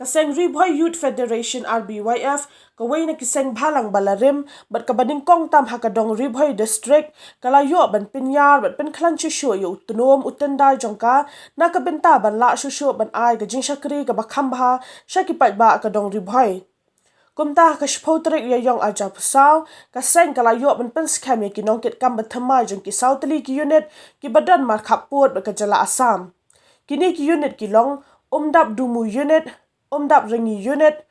Kaseng Ribhoy Youth Federation RBYF kawai na kiseng balang balarim bat kabaning kong tam hakadong Ribhoy District kalayo ban pinyar bat pen klan shushu yu utunom utendai jongka na kabenta ban la shushu ban ai gajing shakri ka bakhamba shakipat ba kadong Ribhoy kumta ka shpotrik ya yong aja pusaw kaseng kalayo ban pen scam ya kinong kit kam bathamai jong ki sautli ki unit ki badan mar khaput ba kajala Assam kini ki unit kilong umdap dumu unit umdap ringi unit,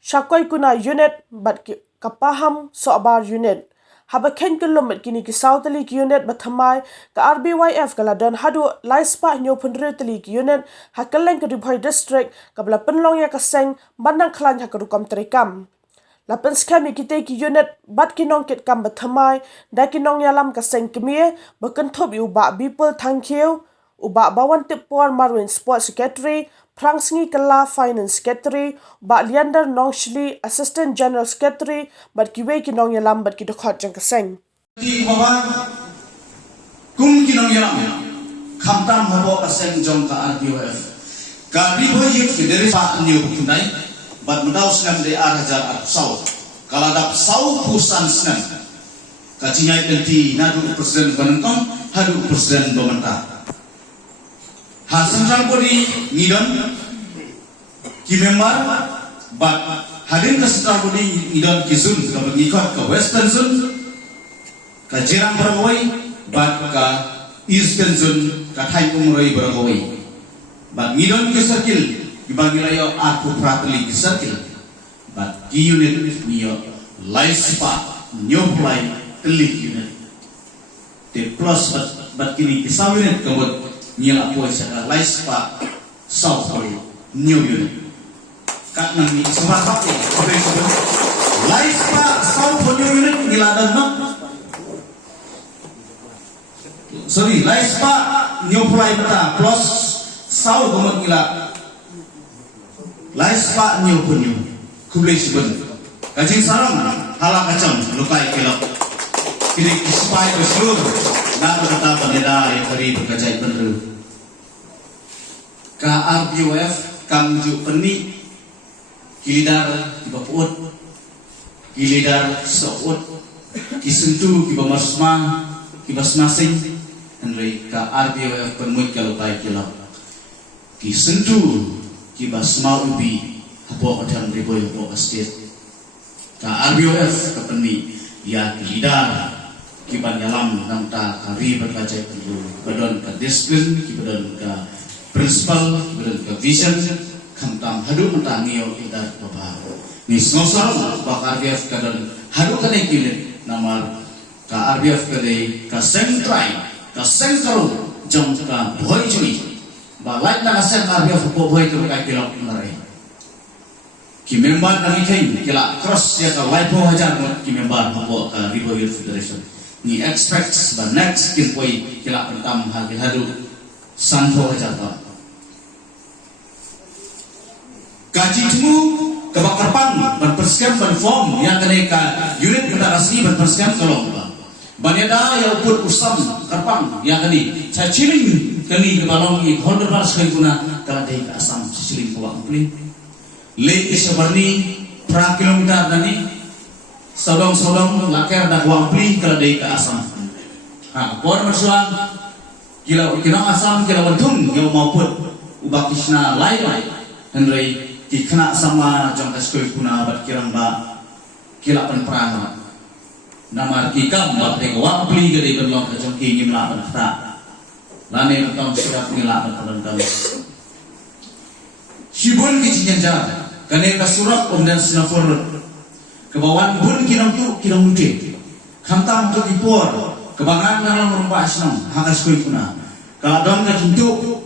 syakoi kuna unit, bat kapaham so'bar unit. Haba ken kilomet kini ki sautali ki unit bathamai ka RBYF kaladon hadu laispa nyo punre tali ki unit hakaleng ke Ribhoy District kabla penlong ya kaseng bandang klan hakarukam terikam. Lapan skami kita ki unit bat kinong kit kam bathamai da kinong yalam kaseng kemie bakentop yu ba people thank you uba bawan tipor Marwin Sports Secretary, Prangsngi Kala Finance Secretary, Ba Leander Nongshli Assistant General Secretary, bat kiwe kinong yalam bat kidokot jang kaseng. Di bawah kum kinong yalam, kamtam habo kaseng jong ka RBYF. Ka Ribhoy Youth Federation pa niyo bukunay, bat mudaw senam de arhajar saw. Kaladap saw pusan senam. Kacinyai tenti nadu Presiden Banentong, hadu Presiden Bamenta. Hasan Kodi ngidon ki member bat hadir ke Central Kodi ngidon ki zon ka ngikot ke Western Zone ka Jirang Barangway bat ka Eastern Zone ka Thai Umroi Barangway bat ngidon ki circle ki bangilayo aku prateli ki circle bat ki unit niyo laispa nyoplai telik unit te plus bat kini ki unit kebut nila po siya ka laispa South Korea New Unit kat nang ni sumakap laispa South Korea New Unit nila dan sorry laispa New Play bata plus South gomot nila laispa New Punyu kublay sibun kajing sarang halak kacang lukai kilap kini kispai berseluruh nak kata bendera yang tadi berkajai peneru ka RBYF kamju peni kilidar di bapuut kilidar sout kisentu ki bamasma ki basmasing henry ka RBYF penmuit kalau tai kilap kisentu ki basma ubi hapo kadang Ribhoy hapo state ka RBYF ka peni ya kilidar kiban yalam nang ta kari berkajai peneru badon ka disiplin ki badon ka principal kiban ka vision kamtam hadu mentangiyo kita bapa ni snosal bakar RBYF kadon hadu kane kinet namar ka RBYF kade ka sentrai ka sengkaru jong ka boy juni ba lain na sen RBYF po boy to ka kilok nare ki member nang ikain kila cross ya ka live po hajar mo ki member po ka Ribhoy Youth Federation ni expects ba next kin poi kila pentam hadu santo hajar ta gaji temu kebakar pan ban perskem ban form yang kene ka unit kita asli ban perskem kolong ba banyada ya uput usam karpang yang kene saya ciling kene ke balong i honor bar sekali guna kala dei ka asam ciling ko ampli le isabarni pra kilometer dani sodong laker dak ampli kala dei ka asam ha por mersuang kila kinong asam kila wantung yo mauput ubakisna lai henry ki kena sama jong kaskoi kuna bat kirang ba kilapan perang namar ki kam bat de wa pli gede berlong ka jong ki ngimla ban ta lane tong sedap ngila ban tong sibun ki cinja kane ka surat dan sinafur kebawan bun kinong tu kinong mute khamtam tu dipor kebangan nang rumpa asnam hakaskoi kuna kala don ka juntu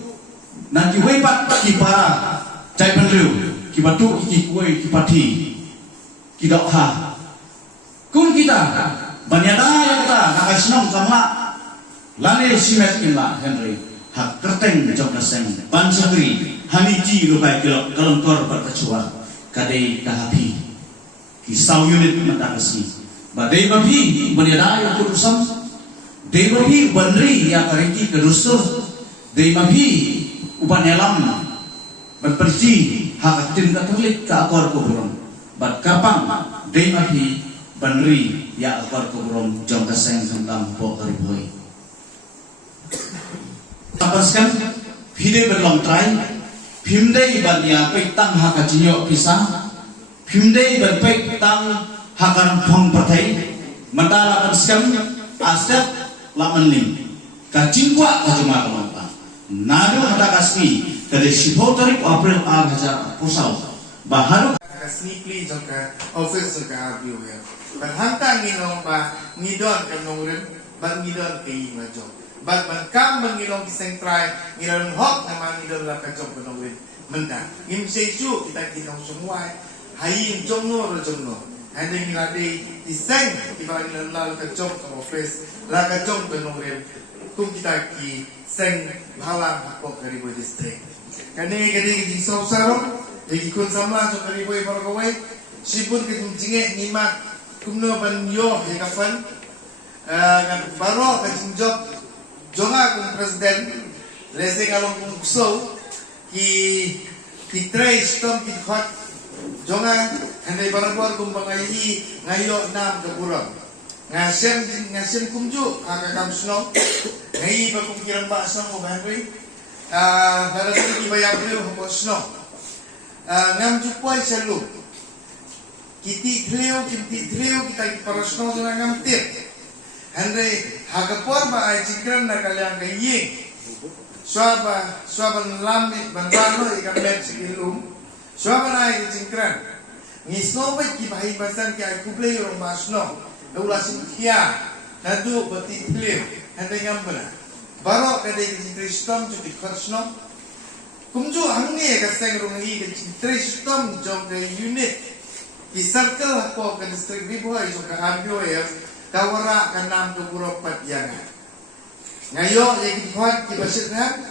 nanti wepat ki para cai penru ki batu ki kuai ki pati ki dok ha kum kita banyada ya kita nak senang sama lane simet inla Henry hak kerteng jok naseng bansagri haniji lupai kilo kalongkor berkecuar kadai kahapi ki saw unit matangasi badai babi banyada ya kurusam dei babi banri ya kariki kerusur dei babi upan elam berperci hak tim Katolik ka akor ko burom bat kapang dei api banri ya akor ko burom jong kaseng sengkam po kariboy tapaskan hide berlong trai phimdei ban ya pe tang hak jinyo pisah phimdei ban pe tang hakan phong pathai mandala kan skam astet lamanling ka jingwa ka juma kampa nado hata kasni kade 10 tarik April 2021 baharu Sneakly jangka office jangka abio ya. Ban hantang nginong ba ngidon kan nongren ban ngidon kei majong. Ban kam mengilong kiseng try ngilong hok nama ngidon la kajong kan nongren menda. Ngim seju kita kinong semua hayin jongno ro jongno. Hande ngilade iseng kita ngilong la kajong kan office la kajong kan nongren kum kita ki seng halang hakok dari Boy District. Kani kadi kisau sarong ikut sama so kari boy para kawai sipun kitum jinge nimak kumno ban yo he kafan ngan baro ka jinjok jonga kum presiden lese kalong kum so ki tray stom ki khot jonga handai barabor kum bangai ngayo nam ke burang ngasen kumju aga kam sno ngai ba kum kiram ba sno ko bandri dara ki bayar beliau ko sno ngam jupai selalu kiti thleo kita parasno jona ngam tir handai hagapor ba ai chikran na kalyang kaying swaba lam bandano ikan met sikilum swaba na ai chikran ngisno ba ki bhai basan ki ai kuble ro masno dula simkhia nadu bati thleo handai ngam bana baro kade ki tristom juti khosno kumju hangne ka seng rungi ke tristom jong ke unit ki circle ko ke district riboy jong ka ambio ya kawara ka nam to buropat yang ngayo ye ki khot ki basit na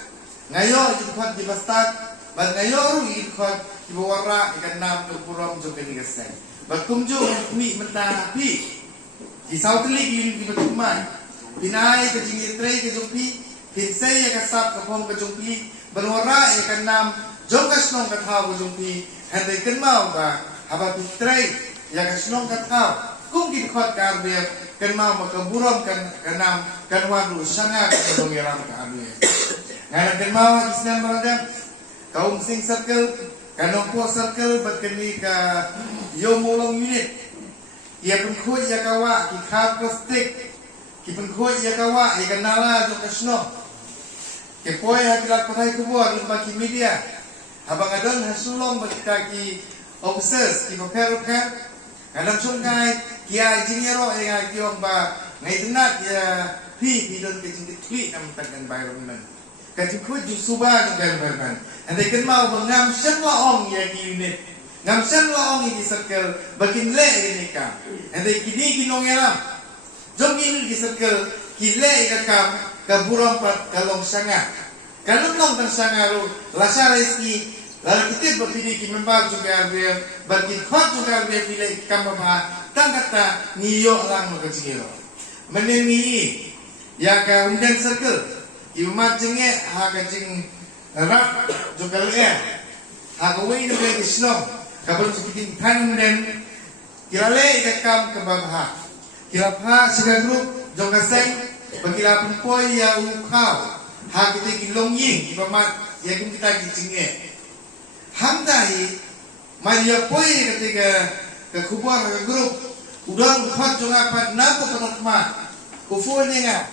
ngayo ki khot ki bastat ban ngayo ru ki khot ki bawara ka nam to burom jong ke ni seng ba kumju mi menta pi ki sautli ki batumai pinai ke jingi trei ke jong pi pinsay ka sap ka pom ka jong pi banwara ikan nam jongkas nong kathaw jungpi handai kan mau ba haba pitrai ya kasnong kathaw kung gikhot karbe kan mau makaburom kan kanam kan wadu sanga ka dongiram ka anu ngana kan mau isnan baradam kaum sing circle kanong po circle bat kani ka yomulong unit ia pun khoi ya kawa ki khap plastik ki pun khoi ya kawa ikan nala jongkas nong kepoy hatilat patai kubuat bagi media habang adon hasulong bagi kaki officers ki paper kadang sungai kia engineero yang kiong ba ngai tenat ya pi don ke jingit kli am tak environment ka jikut ju suba ke environment andai kan mau ngam sen la ong ya ki unit ngam sen la ong di circle bakin le ini ka andai kini kinong yaram jom ini di circle ki le ka kaburang pat kalong sanga kalong long tan sanga ro lasa reski lalu kita berpilih ki membab juga arbe bagi khot juga arbe pilih kambaba tangkata niyo lang magajiro menengi ya ka undan circle ibu mat jenge ha ka jing rap juga le ha ka wei de be sno ka bol sukitin tan den kirale ikam kambaba kirapha siga group jonga seng bagila pempoy ya ukau ha kita kilong ying ibamat ya kita gicingge hamdai maya poy ketika ke kubuar ke grup udang khot jonga pat napo penotma kufu ninga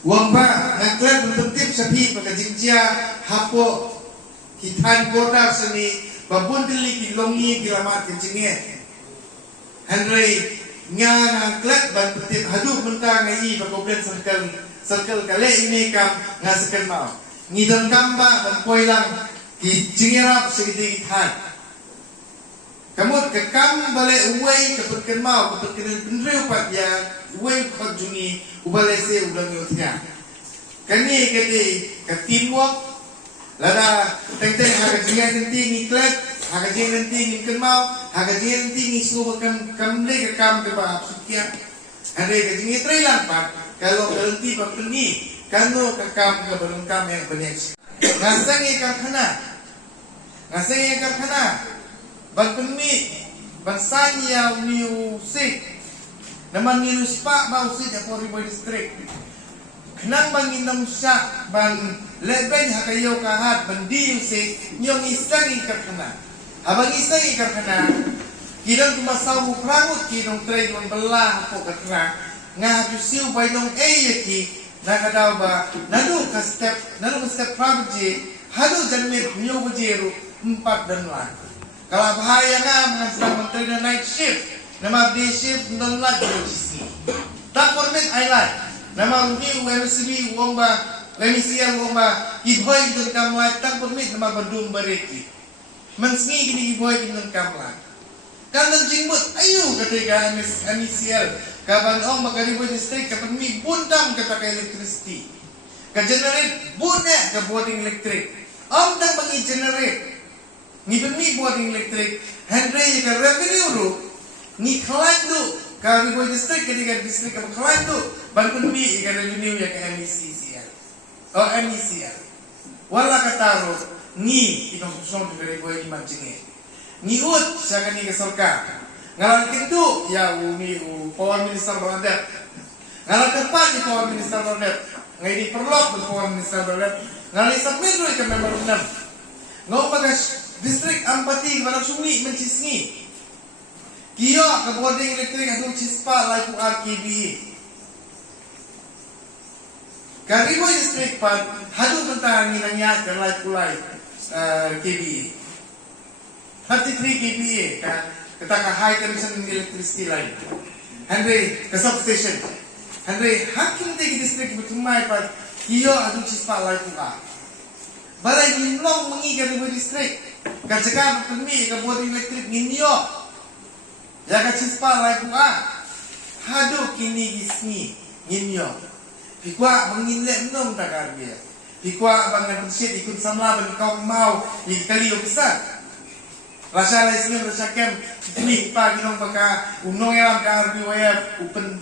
wamba ngaklet bentuk sapi pakai jinjia hapo kitan border seni babun dili kilong ying kiramat gicingge Henry nga ngaklet ban petip hadu mentang ngai bagoblen circle kale ini kam ngasekan mau ngidon kamba ban poilang ki jingirap segiti han kamut ke kam bale uwei ke petken mau ke petken benreu pat ya uwei khot jungi ubale se udang yothya kani kedi ke teamwork lada teng-teng ha jinga tingi ngiklet ha jinga tingi kenmau ha jinga tingi suba kam le ke kam ke ba sukia ade ke jinga trailan pat kalau berhenti berhenti kanu ke kam ke belum kam yang banyak ngasang ikan kana Ngasih yang kana. Ban penmi. Ban sanya music. Naman nilus pa ba usit ako Riboy District. Kenang banginom siya ban leben hakayaw kahat ban di usik yung isang ikar kana. Habang isang ikar kana, kinang tumasaw mo prangot kinong trade mo belah po katna nga hagusiw bay nung ayaki nakadaw ba nado ka step project hado janmit nyo bujero 4 danlan. Kalau bahaya nga mga sedang menteri na night shift na day shift non lag si tak permit I like nama ni UMCB wong ba remisian wong ba iboy dun kamla tak permit nama badum bareki mensengi gini iboy dun kamla kanang jingbut ayo ketika MCL kaban ong Riboy District kapan mi bundam kata ka electricity ka generate bunek ka boarding electric ong tang bangi generate ni pemi boarding electric Henry ka revenue ru ni klandu ka Riboy District ketika district ka klandu bangkun mi ka revenue ya ka MECL o MECL wala kataro ni ikonstruksyon di Riboy imagine ni ut sa kani ka sarka ngalan kintu ya umi Power Minister Bernadette ngalan kepat ni Power Minister Bernadette ngai di perlok di Power Minister Bernadette ngalan submit ro ka member 6 ngau bagas district ampati balak sumi mencisngi kiyo ka boarding electric adu cispa lai ku RKBE ka Riboy District pat hadu bentang nginanya ka lai ku lai KBE 33 kVA kan kita ka high tension electricity line Henry ka substation Henry hakim di district betumai pat kiyo adu cispa lai ku balai nimlong mengi ka Riboy District ka cakap pemi ka boarding electric ninyo ya ka cispa lai ku hadu kini gisni ninyo pikwa menginlek nom takar dia pikwa bangan shit ikut samla ban kau mau ikali besar Rasa lain rasa kem ni pagi nong baka unong yang ka RBYF open